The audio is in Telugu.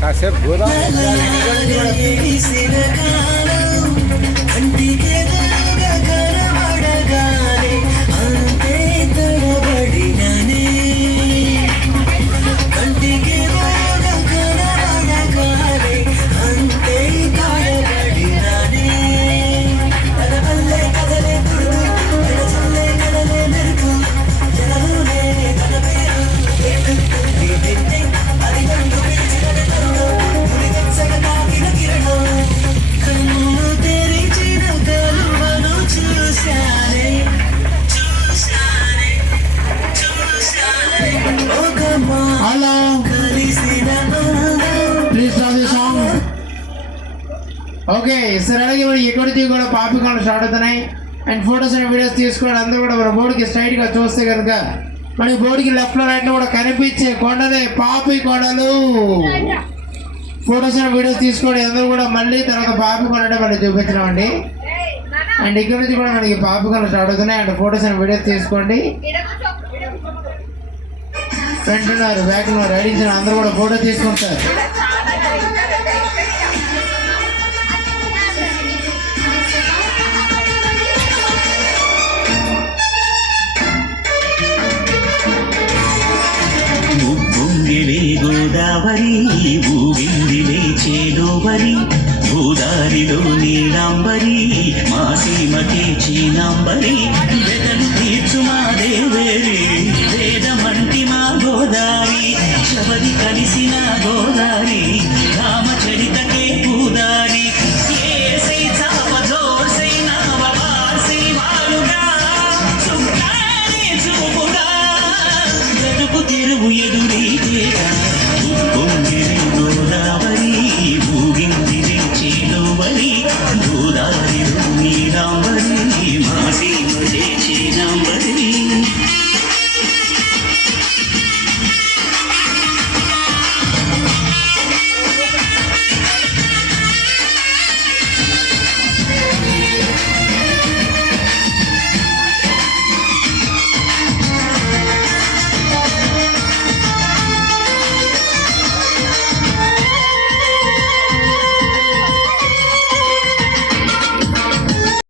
కాసేపు గోదాం ఓకే సార్. అలాగే మరి ఎక్కడికి కూడా పాపికాలు స్టార్ట్ అవుతున్నాయి అండ్ ఫొటోస్ అండ్ వీడియోస్ తీసుకోవడం అందరూ కూడా మన బోర్డుకి స్ట్రైట్గా చూస్తే కనుక మన బోర్డుకి లెఫ్ట్లో రైట్లో కూడా కనిపించే కొండలే పాపి కొండలు. ఫొటోస్ అండ్ వీడియోస్ తీసుకోవడం అందరూ కూడా మళ్ళీ తర్వాత పాపి కొండనే మనం చూపించినామండి. అండ్ ఇక్కడ నుంచి కూడా మనకి పాపికాలు స్టార్ట్ అవుతున్నాయి అండ్ ఫొటోస్ అండ్ వీడియోస్ తీసుకోండి. ఫ్రంట్ ఉన్నారు, బ్యాక్ ఉన్నారు, రైడింగ్ అందరూ కూడా ఫోటో తీసుకుంటారు. గోదావరి ఊగిందిలే చేలోవరి గోదారిలో నీలాంబరి మా సీమకే చీనాంబరి వెదలు తీర్చు మా దేవేరి వేదమంటి మా గోదారి శబరి కలిసిన గోదారి రామచరితకే పూదారి ఏసై చాప జోసై నావ బాసై వాలుగా చుక్కాని చూపుగా గడుపు తెరువు ఎదురీతేగా గోదావరి ఊగిందిలే చేలోవరి గోదారి